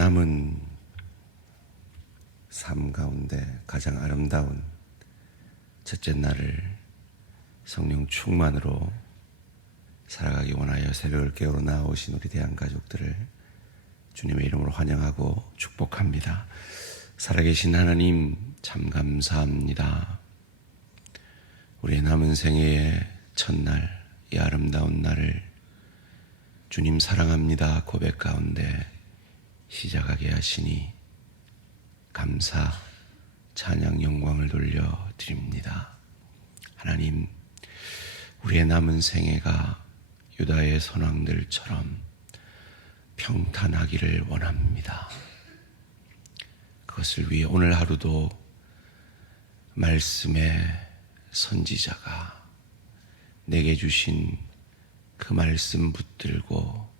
남은 삶 가운데 가장 아름다운 첫째 날을 성령 충만으로 살아가기 원하여 새벽을 깨우러 나오신 우리 대한가족들을 주님의 이름으로 환영하고 축복합니다. 살아계신 하나님 참 감사합니다. 우리의 남은 생애의 첫날, 이 아름다운 날을 주님 사랑합니다 고백 가운데 시작하게 하시니 감사, 찬양, 영광을 돌려드립니다. 하나님, 우리의 남은 생애가 유다의 선왕들처럼 평탄하기를 원합니다. 그것을 위해 오늘 하루도 말씀의 선지자가 내게 주신 그 말씀 붙들고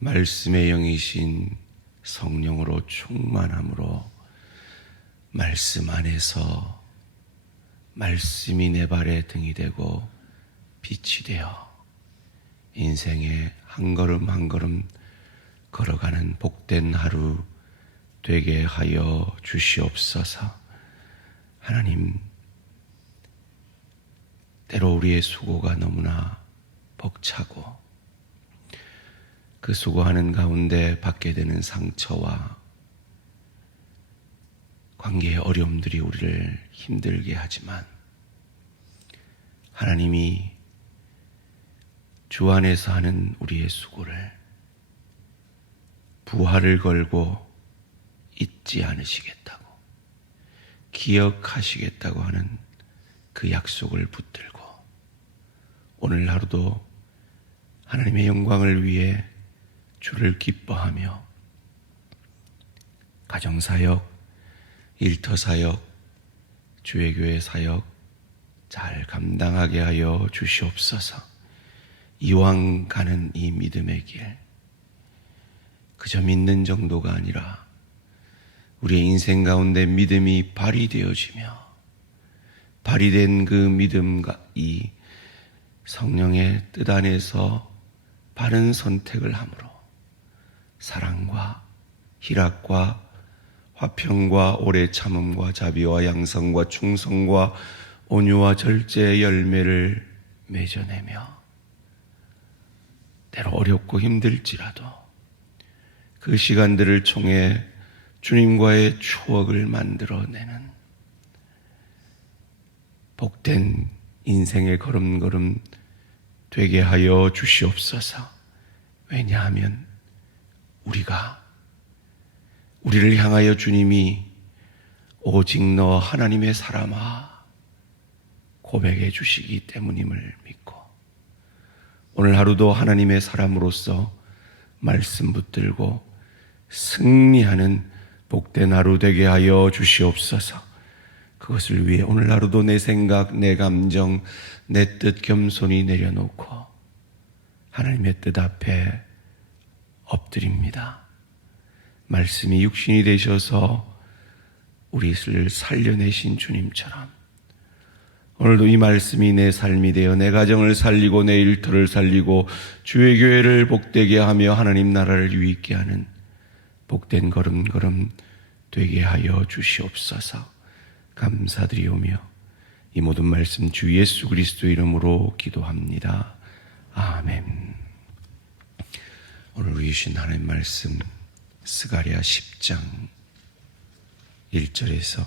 말씀의 영이신 성령으로 충만함으로 말씀 안에서 말씀이 내 발의 등이 되고 빛이 되어 인생의 한 걸음 한 걸음 걸어가는 복된 하루 되게 하여 주시옵소서. 하나님, 때로 우리의 수고가 너무나 벅차고 그 수고하는 가운데 받게 되는 상처와 관계의 어려움들이 우리를 힘들게 하지만 하나님이 주 안에서 하는 우리의 수고를 부활을 걸고 잊지 않으시겠다고 기억하시겠다고 하는 그 약속을 붙들고 오늘 하루도 하나님의 영광을 위해 주를 기뻐하며 가정사역, 일터사역, 주의 교회 사역 잘 감당하게 하여 주시옵소서. 이왕 가는 이 믿음의 길, 그저 믿는 정도가 아니라 우리의 인생 가운데 믿음이 발휘되어지며 발휘된 그 믿음과 이 성령의 뜻 안에서 바른 선택을 함으로 사랑과 희락과 화평과 오래 참음과 자비와 양성과 충성과 온유와 절제의 열매를 맺어내며 때로 어렵고 힘들지라도 그 시간들을 통해 주님과의 추억을 만들어내는 복된 인생의 걸음걸음 되게 하여 주시옵소서. 왜냐하면 우리를 향하여 주님이 오직 너 하나님의 사람아 고백해 주시기 때문임을 믿고 오늘 하루도 하나님의 사람으로서 말씀 붙들고 승리하는 복된 하루 되게 하여 주시옵소서. 그것을 위해 오늘 하루도 내 생각, 내 감정, 내 뜻 겸손히 내려놓고 하나님의 뜻 앞에 엎드립니다. 말씀이 육신이 되셔서 우리를 살려내신 주님처럼 오늘도 이 말씀이 내 삶이 되어 내 가정을 살리고 내 일터를 살리고 주의 교회를 복되게 하며 하나님 나라를 유익게 하는 복된 걸음걸음 되게 하여 주시옵소서. 감사드리오며 이 모든 말씀 주 예수 그리스도 이름으로 기도합니다. 아멘. 오늘 우리 주신 하나님 말씀 스가랴 10장 1절에서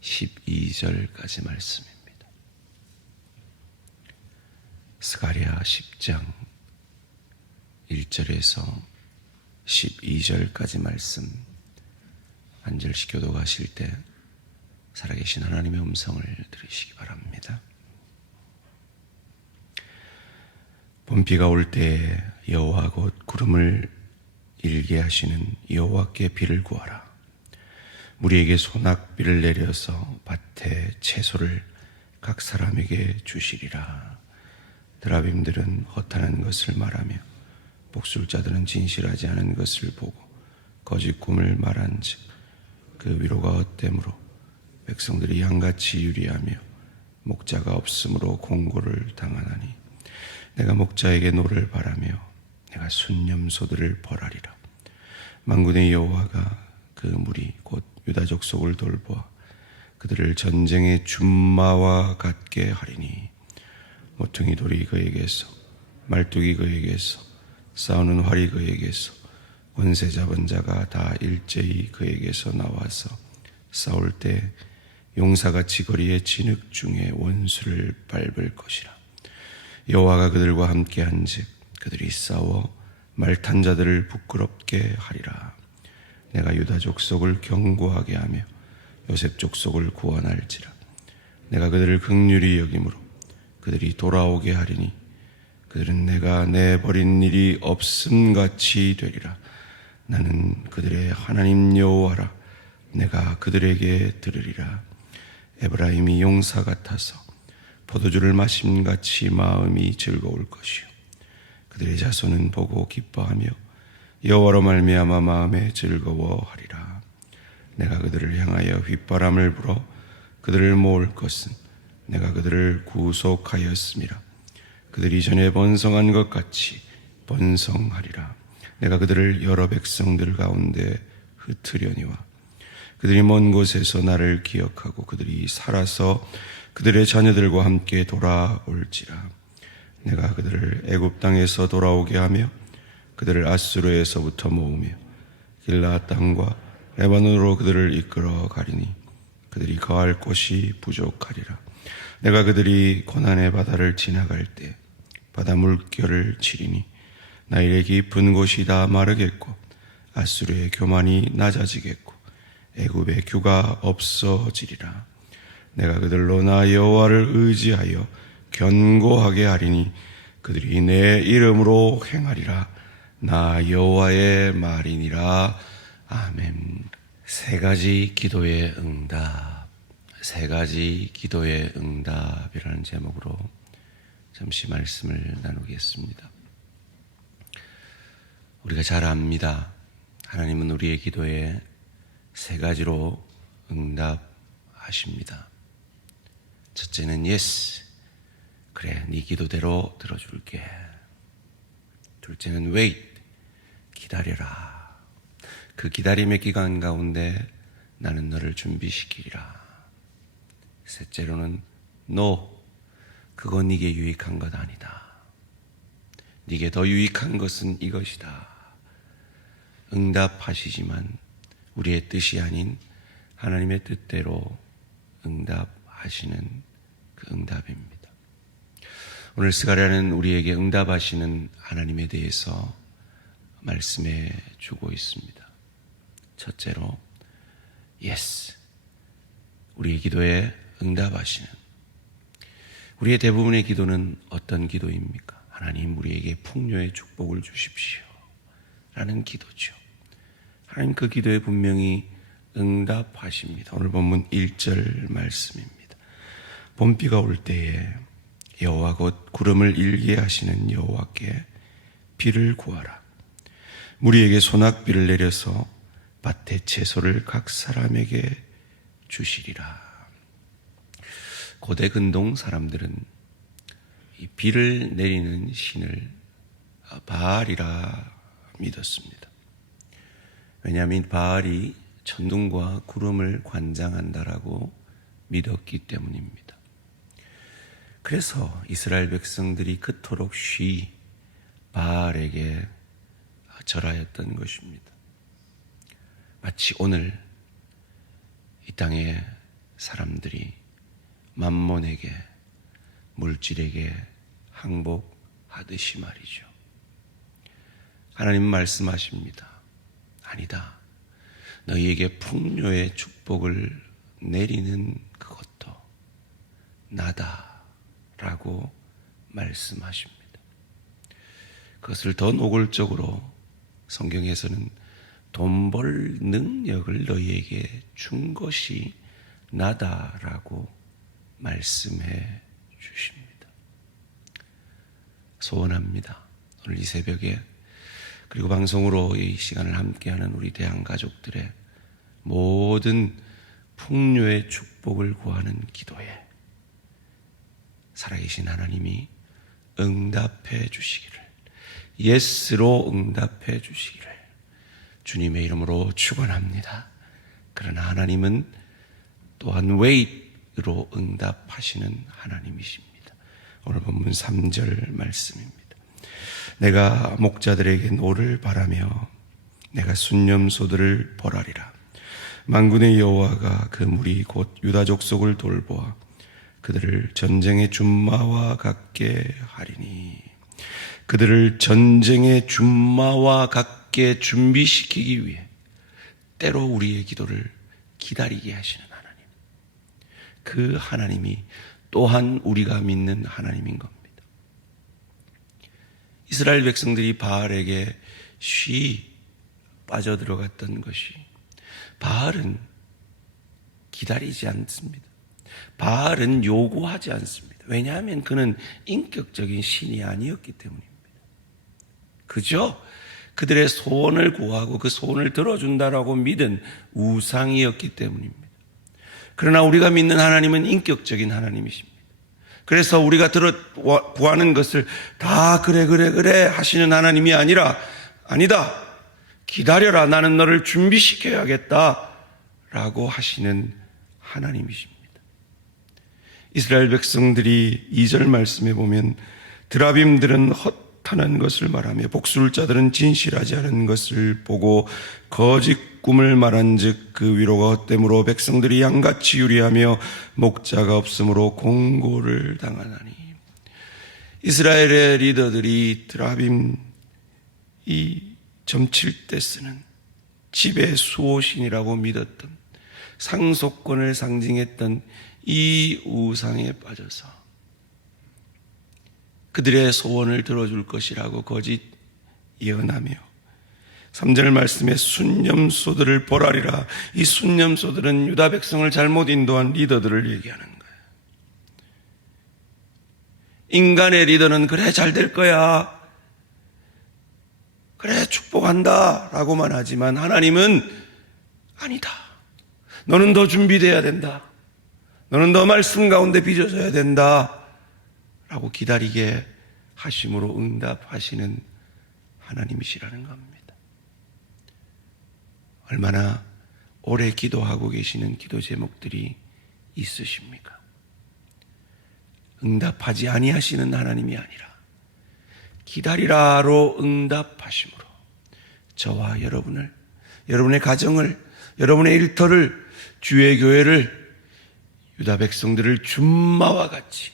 12절까지 말씀입니다. 스가랴 10장 1절에서 12절까지 말씀 한 절씩 교독하실 때 살아계신 하나님의 음성을 들으시기 바랍니다. 봄비가 올 때 여호와 곧 구름을 일게 하시는 여호와께 비를 구하라. 우리에게 소낙비를 내려서 밭에 채소를 각 사람에게 주시리라. 드라빔들은 허탄한 것을 말하며 복술자들은 진실하지 않은 것을 보고 거짓 꿈을 말한즉 그 위로가 헛됨으로 백성들이 양같이 유리하며 목자가 없으므로 공고를 당하나니 내가 목자에게 노를 바라며 내가 순념소들을 벌하리라. 만군의 여호와가 그 무리 곧 유다 족속을 돌보아 그들을 전쟁의 준마와 같게 하리니 모퉁이 돌이 그에게서 말뚝이 그에게서 싸우는 활이 그에게서 권세 잡은 자가 다 일제히 그에게서 나와서 싸울 때 용사같이 거리의 진흙 중에 원수를 밟을 것이라. 여호와가 그들과 함께한즉 그들이 싸워 말탄 자들을 부끄럽게 하리라. 내가 유다 족속을 견고하게 하며 요셉 족속을 구원할지라. 내가 그들을 긍휼히 여김으로 그들이 돌아오게 하리니 그들은 내가 내버린 일이 없음같이 되리라. 나는 그들의 하나님 여호와라. 내가 그들에게 들으리라. 에브라임이 용사 같아서 포도주를 마심같이 마음이 즐거울 것이요 그들의 자손은 보고 기뻐하며 여호와로 말미암아 마음에 즐거워하리라. 내가 그들을 향하여 휘바람을 불어 그들을 모을 것은 내가 그들을 구속하였음이라. 그들이 전에 번성한 것 같이 번성하리라. 내가 그들을 여러 백성들 가운데 흩으려니와 그들이 먼 곳에서 나를 기억하고 그들이 살아서 그들의 자녀들과 함께 돌아올지라. 내가 그들을 애굽 땅에서 돌아오게 하며 그들을 아수르에서부터 모으며 길라앗 땅과 레바논으로 그들을 이끌어 가리니 그들이 거할 곳이 부족하리라. 내가 그들이 고난의 바다를 지나갈 때 바다 물결을 치리니 나일의 깊은 곳이 다 마르겠고 아수르의 교만이 낮아지겠고 애굽의 규가 없어지리라. 내가 그들로 나 여호와를 의지하여 견고하게 하리니 그들이 내 이름으로 행하리라. 나 여호와의 말이니라. 아멘. 세 가지 기도의 응답, 세 가지 기도의 응답이라는 제목으로 잠시 말씀을 나누겠습니다. 우리가 잘 압니다. 하나님은 우리의 기도에 세 가지로 응답하십니다. 첫째는 yes, 그래, 네 기도대로 들어줄게. 둘째는 wait, 기다려라. 그 기다림의 기간 가운데 나는 너를 준비시키리라. 셋째로는 no, 그건 네게 유익한 것 아니다. 네게 더 유익한 것은 이것이다. 응답하시지만 우리의 뜻이 아닌 하나님의 뜻대로 응답하시는 그 응답입니다. 오늘 스가랴는 우리에게 응답하시는 하나님에 대해서 말씀해 주고 있습니다. 첫째로 yes, 우리의 기도에 응답하시는. 우리의 대부분의 기도는 어떤 기도입니까? 하나님, 우리에게 풍요의 축복을 주십시오 라는 기도죠. 하나님 그 기도에 분명히 응답하십니다. 오늘 본문 1절 말씀입니다. 봄비가 올 때에 여호와 곧 구름을 일게 하시는 여호와께 비를 구하라. 무리에게 소낙비를 내려서 밭의 채소를 각 사람에게 주시리라. 고대 근동 사람들은 이 비를 내리는 신을 바알이라 믿었습니다. 왜냐하면 바알이 천둥과 구름을 관장한다라고 믿었기 때문입니다. 그래서 이스라엘 백성들이 그토록 쉬 바알에게 절하였던 것입니다. 마치 오늘 이 땅의 사람들이 만몬에게, 물질에게 항복하듯이 말이죠. 하나님 말씀하십니다. 아니다. 너희에게 풍요의 축복을 내리는 그것도 나다라고 말씀하십니다. 그것을 더 노골적으로 성경에서는 돈 벌 능력을 너희에게 준 것이 나다라고 말씀해 주십니다. 소원합니다. 오늘 이 새벽에 그리고 방송으로 이 시간을 함께하는 우리 대한 가족들의 모든 풍요의 축복을 구하는 기도에 살아계신 하나님이 응답해 주시기를, 예스로 응답해 주시기를 주님의 이름으로 축원합니다. 그러나 하나님은 또한 wait으로 응답하시는 하나님이십니다. 오늘 본문 3절 말씀입니다. 내가 목자들에게 노를 바라며 내가 순념소들을 벌하리라. 만군의 여호와가 그 무리 곧 유다 족속을 돌보아 그들을 전쟁의 준마와 같게 하리니. 그들을 전쟁의 준마와 같게 준비시키기 위해 때로 우리의 기도를 기다리게 하시는 하나님, 그 하나님이 또한 우리가 믿는 하나님인 겁니다. 이스라엘 백성들이 바알에게 쉬 빠져들어갔던 것이, 바알은 기다리지 않습니다. 바알은 요구하지 않습니다. 왜냐하면 그는 인격적인 신이 아니었기 때문입니다. 그저 그들의 소원을 구하고 그 소원을 들어준다라고 믿은 우상이었기 때문입니다. 그러나 우리가 믿는 하나님은 인격적인 하나님이십니다. 그래서 우리가 구하는 것을 다 그래 하시는 하나님이 아니라, 아니다, 기다려라, 나는 너를 준비시켜야겠다 라고 하시는 하나님이십니다. 이스라엘 백성들이 2절 말씀에 보면 드라빔들은 헛하는 것을 말하며 복술자들은 진실하지 않은 것을 보고 거짓 꿈을 말한즉 그 위로가 헛됨으로 백성들이 양같이 유리하며 목자가 없으므로 공고를 당하나니. 이스라엘의 리더들이 드라빔, 이 점칠 때 쓰는 집의 수호신이라고 믿었던, 상속권을 상징했던 이 우상에 빠져서 그들의 소원을 들어줄 것이라고 거짓 예언하며 3절 말씀에 순념소들을 벌하리라. 이 순념소들은 유다 백성을 잘못 인도한 리더들을 얘기하는 거예요. 인간의 리더는 그래 잘 될 거야, 그래 축복한다 라고만 하지만 하나님은 아니다, 너는 더 준비돼야 된다, 너는 더 말씀 가운데 빚어져야 된다 라고 기다리게 하심으로 응답하시는 하나님이시라는 겁니다. 얼마나 오래 기도하고 계시는 기도 제목들이 있으십니까? 응답하지 아니하시는 하나님이 아니라 기다리라로 응답하심으로 저와 여러분을, 여러분의 가정을, 여러분의 일터를, 주의 교회를, 유다 백성들을 준마와 같이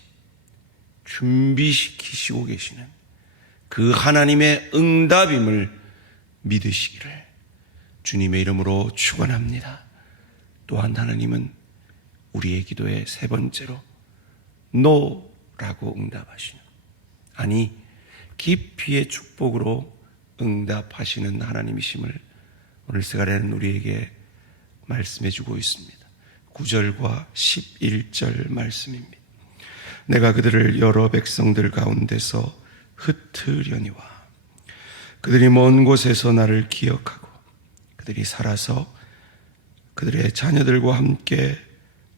준비시키시고 계시는 그 하나님의 응답임을 믿으시기를 주님의 이름으로 축원합니다. 또한 하나님은 우리의 기도에 세 번째로 노라고 응답하시는, 아니 깊이의 축복으로 응답하시는 하나님이심을 오늘 스가랴는 우리에게 말씀해 주고 있습니다. 9절과 11절 말씀입니다. 내가 그들을 여러 백성들 가운데서 흩으려니와 그들이 먼 곳에서 나를 기억하고 그들이 살아서 그들의 자녀들과 함께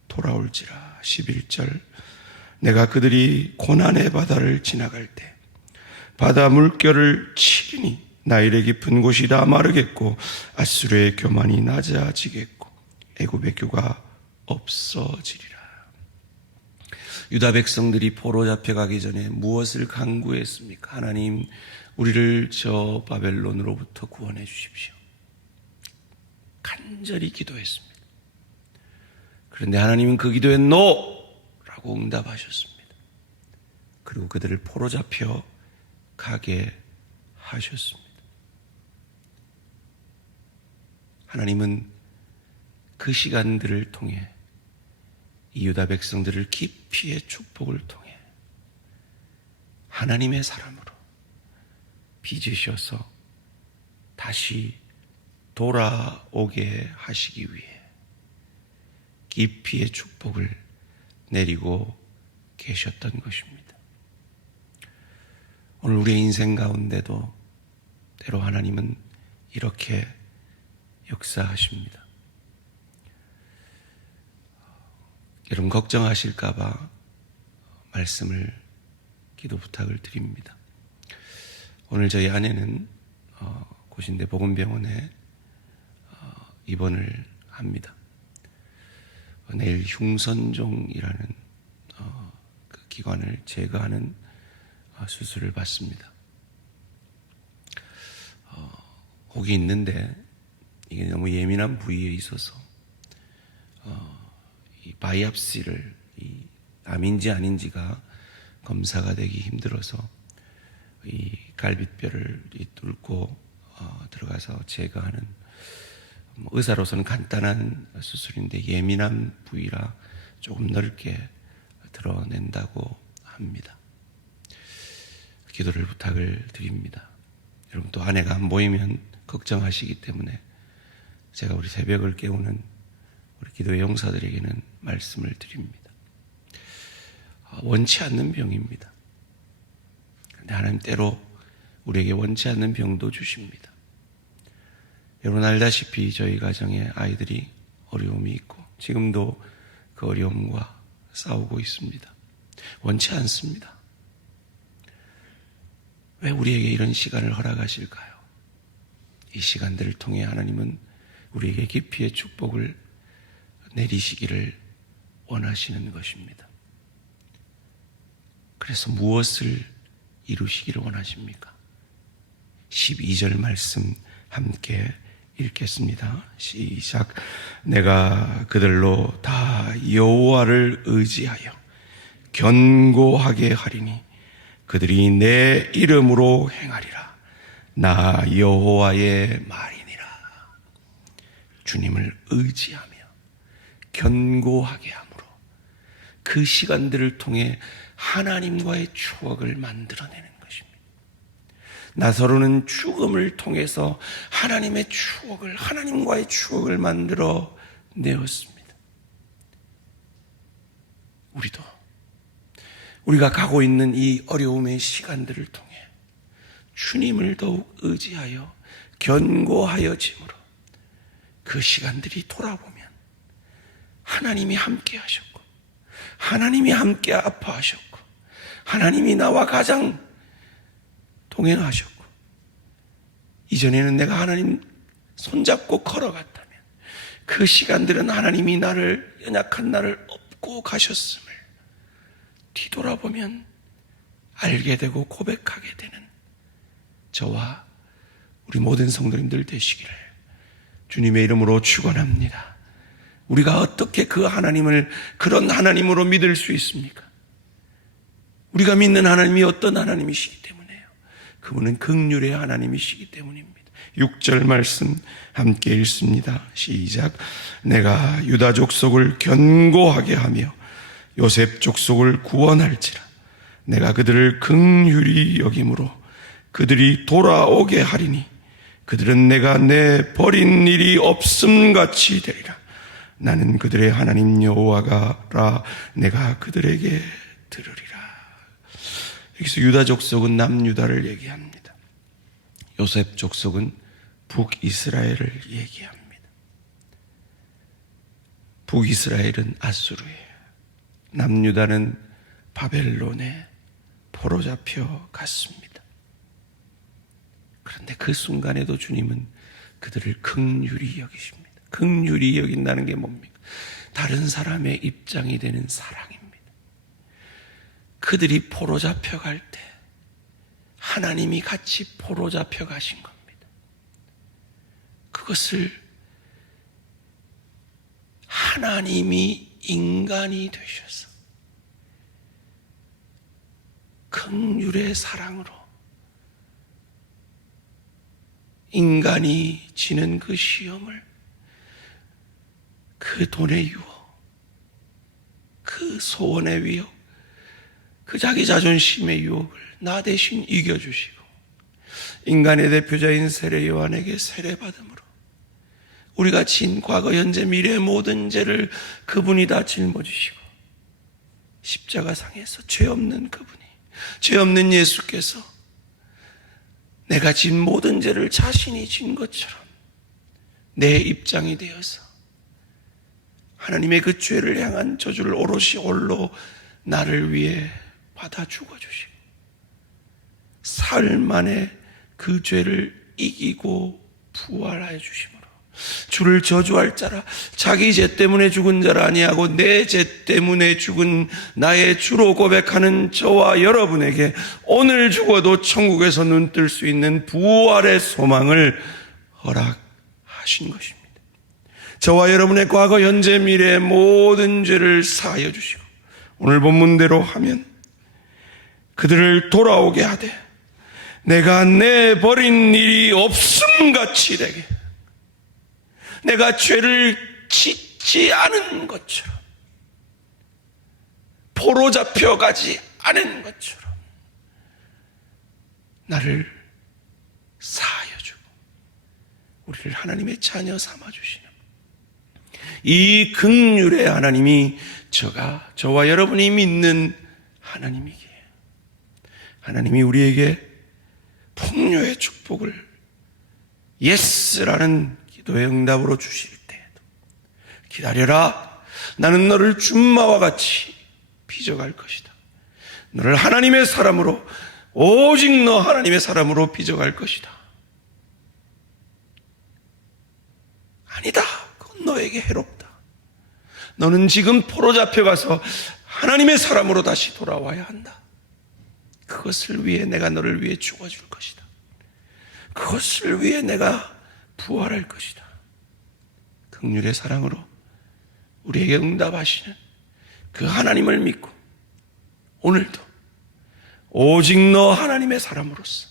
돌아올지라. 11절 내가 그들이 고난의 바다를 지나갈 때 바다 물결을 치리니 나일의 깊은 곳이 다 마르겠고 아수르의 교만이 낮아지겠고 애굽의 교가 없어지리라. 유다 백성들이 포로 잡혀가기 전에 무엇을 간구했습니까? 하나님, 우리를 저 바벨론으로부터 구원해 주십시오. 간절히 기도했습니다. 그런데 하나님은 그 기도에 노라고 응답하셨습니다. 그리고 그들을 포로 잡혀 가게 하셨습니다. 하나님은 그 시간들을 통해 이 유다 백성들을 깊이의 축복을 통해 하나님의 사람으로 빚으셔서 다시 돌아오게 하시기 위해 깊이의 축복을 내리고 계셨던 것입니다. 오늘 우리의 인생 가운데도 때로 하나님은 이렇게 역사하십니다. 여러분 걱정하실까봐 말씀을, 기도 부탁을 드립니다. 오늘 저희 아내는 고신대 보건병원에 입원을 합니다. 내일 흉선종이라는 그 기관을 제거하는 수술을 받습니다. 혹이 있는데 이게 너무 예민한 부위에 있어서 이 바이옵시를 암인지 아닌지가 검사가 되기 힘들어서 이 갈비뼈를 뚫고 들어가서 제거하는 의사로서는 간단한 수술인데 예민한 부위라 조금 넓게 드러낸다고 합니다. 기도를 부탁을 드립니다. 여러분 또 아내가 안 보이면 걱정하시기 때문에 제가 우리 새벽을 깨우는 우리 기도의 용사들에게는 말씀을 드립니다. 원치 않는 병입니다. 그런데 하나님 때로 우리에게 원치 않는 병도 주십니다. 여러분 알다시피 저희 가정에 아이들이 어려움이 있고 지금도 그 어려움과 싸우고 있습니다. 원치 않습니다. 왜 우리에게 이런 시간을 허락하실까요? 이 시간들을 통해 하나님은 우리에게 깊이의 축복을 내리시기를 원하시는 것입니다. 그래서 무엇을 이루시기를 원하십니까? 12절 말씀 함께 읽겠습니다. 시작. 내가 그들로 다 여호와를 의지하여 견고하게 하리니 그들이 내 이름으로 행하리라. 나 여호와의 말이니라. 주님을 의지하며 견고하게 함으로 그 시간들을 통해 하나님과의 추억을 만들어내는 것입니다. 나사로는 죽음을 통해서 하나님과의 추억을 만들어 내었습니다. 우리가 가고 있는 이 어려움의 시간들을 통해 주님을 더욱 의지하여 견고하여짐으로 그 시간들이 돌아보면 하나님이 함께 하셨고 하나님이 함께 아파하셨고 하나님이 나와 가장 동행하셨고 이전에는 내가 하나님 손잡고 걸어갔다면 그 시간들은 하나님이 연약한 나를 업고 가셨음을 뒤돌아보면 알게 되고 고백하게 되는 저와 우리 모든 성도님들 되시기를 주님의 이름으로 축원합니다. 우리가 어떻게 그 하나님을 그런 하나님으로 믿을 수 있습니까? 우리가 믿는 하나님이 어떤 하나님이시기 때문에요. 그분은 긍휼의 하나님이시기 때문입니다. 6절 말씀 함께 읽습니다. 시작. 내가 유다 족속을 견고하게 하며 요셉 족속을 구원할지라. 내가 그들을 긍휼히 여김으로 그들이 돌아오게 하리니 그들은 내가 내 버린 일이 없음같이 되리라. 나는 그들의 하나님 여호와가라. 내가 그들에게 들으리라. 여기서 유다 족속은 남유다를 얘기합니다. 요셉 족속은 북이스라엘을 얘기합니다. 북이스라엘은 아수르예요. 남유다는 바벨론에 포로잡혀 갔습니다. 그런데 그 순간에도 주님은 그들을 긍휼히 여기십니다. 긍휼히 여긴다는 게 뭡니까? 다른 사람의 입장이 되는 사랑입니다. 그들이 포로잡혀 갈 때 하나님이 같이 포로잡혀 가신 겁니다. 그것을 하나님이 인간이 되셔서 긍휼의 사랑으로 인간이 지는 그 시험을, 그 돈의 유혹, 그 소원의 위협, 그 자기 자존심의 유혹을 나 대신 이겨주시고 인간의 대표자인 세례 요한에게 세례받음으로 우리가 진 과거, 현재, 미래의 모든 죄를 그분이 다 짊어지시고 십자가상에서 죄 없는 그분이, 죄 없는 예수께서 내가 진 모든 죄를 자신이 진 것처럼 내 입장이 되어서 하나님의 그 죄를 향한 저주를 오롯이 홀로 나를 위해 받아 죽어주시고 사흘 만에 그 죄를 이기고 부활하여 주심으로 주를 저주할 자라. 자기 죄 때문에 죽은 자라 아니하고 내 죄 때문에 죽은 나의 주로 고백하는 저와 여러분에게 오늘 죽어도 천국에서 눈뜰 수 있는 부활의 소망을 허락하신 것입니다. 저와 여러분의 과거, 현재, 미래의 모든 죄를 사하여 주시고 오늘 본문대로 하면 그들을 돌아오게 하되 내가 내버린 일이 없음같이 되게, 내가 죄를 짓지 않은 것처럼, 포로 잡혀가지 않은 것처럼 나를 사하여 주고 우리를 하나님의 자녀 삼아주시는 이 긍휼의 하나님이 저와 여러분이 믿는 하나님이기에 하나님이 우리에게 풍요의 축복을 예스라는 기도의 응답으로 주실 때에도 기다려라, 나는 너를 준마와 같이 빚어갈 것이다. 너를 하나님의 사람으로, 오직 너 하나님의 사람으로 빚어갈 것이다. 아니다, 그건 너에게 해롭다. 너는 지금 포로 잡혀가서 하나님의 사람으로 다시 돌아와야 한다. 그것을 위해 내가 너를 위해 죽어줄 것이다. 그것을 위해 내가 부활할 것이다. 긍휼의 사랑으로 우리에게 응답하시는 그 하나님을 믿고 오늘도 오직 너 하나님의 사람으로서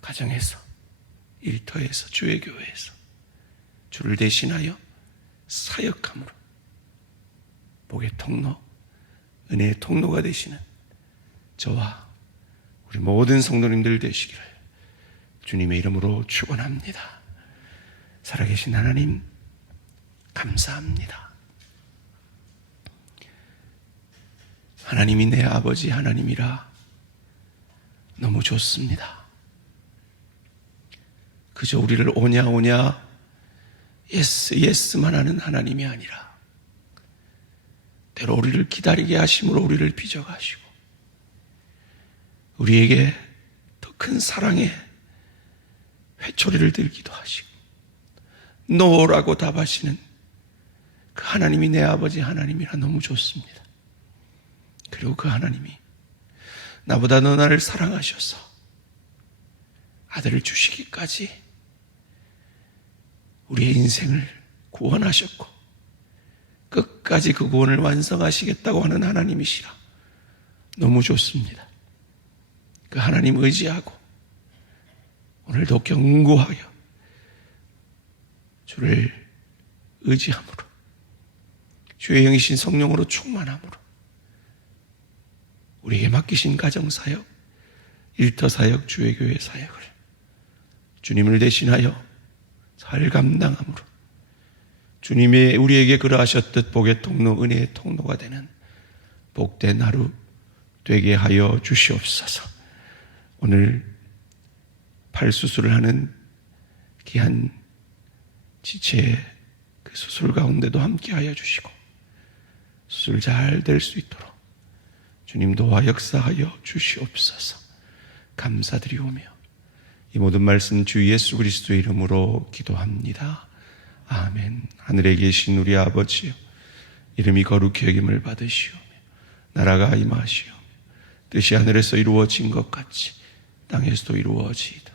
가정에서, 일터에서, 주의 교회에서 주를 대신하여 사역함으로 복의 통로, 은혜의 통로가 되시는 저와 우리 모든 성도님들 되시기를 주님의 이름으로 축원합니다. 살아계신 하나님 감사합니다. 하나님이 내 아버지 하나님이라 너무 좋습니다. 그저 우리를 오냐 오냐 예스만 하는 하나님이 아니라 때로 우리를 기다리게 하심으로 우리를 빚어가시고 우리에게 더 큰 사랑의 회초리를 들기도 하시고 노라고 답하시는 그 하나님이 내 아버지 하나님이라 너무 좋습니다. 그리고 그 하나님이 나보다 너 나를 사랑하셔서 아들을 주시기까지 우리의 인생을 구원하셨고 끝까지 그 구원을 완성하시겠다고 하는 하나님이시라 너무 좋습니다. 그 하나님 의지하고 오늘도 견고하여 주를 의지함으로 주의 영이신 성령으로 충만함으로 우리에게 맡기신 가정사역, 일터사역, 주의 교회 사역을 주님을 대신하여 잘 감당함으로 주님의 우리에게 그러하셨듯 복의 통로, 은혜의 통로가 되는 복된 하루 되게 하여 주시옵소서. 오늘 팔 수술을 하는 귀한 지체의 그 수술 가운데도 함께 하여 주시고 수술 잘 될 수 있도록 주님 도와 역사하여 주시옵소서. 감사드리오며 이 모든 말씀 주 예수 그리스도의 이름으로 기도합니다. 아멘. 하늘에 계신 우리 아버지여, 이름이 거룩히 여김을 받으시오며 나라가 임하시오며 뜻이 하늘에서 이루어진 것 같이 땅에서도 이루어지이다.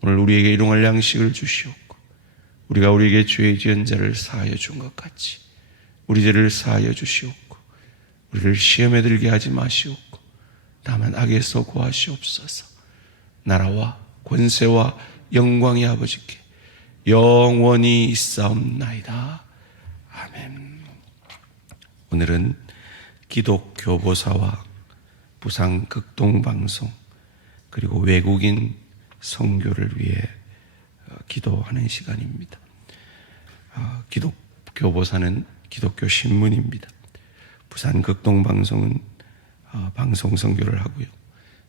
오늘 우리에게 일용할 양식을 주시옵고 우리가 우리에게 죄 지은 자를 사하여 준 것 같이 우리 죄를 사하여 주시옵고 우리를 시험에 들게 하지 마시옵고 다만 악에서 구하시옵소서. 나라와 권세와 영광이 아버지께 영원히 있사옵나이다. 아멘. 오늘은 기독교보사와 부산 극동방송 그리고 외국인 선교를 위해 기도하는 시간입니다. 기독교보사는 기독교 신문입니다. 부산 극동방송은 방송 선교를 하고요.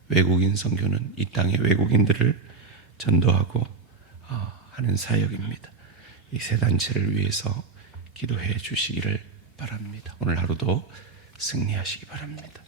외국인 선교는 이 땅의 외국인들을 전도하고 하는 사역입니다. 이 세 단체를 위해서 기도해 주시기를 바랍니다. 오늘 하루도 승리하시기 바랍니다.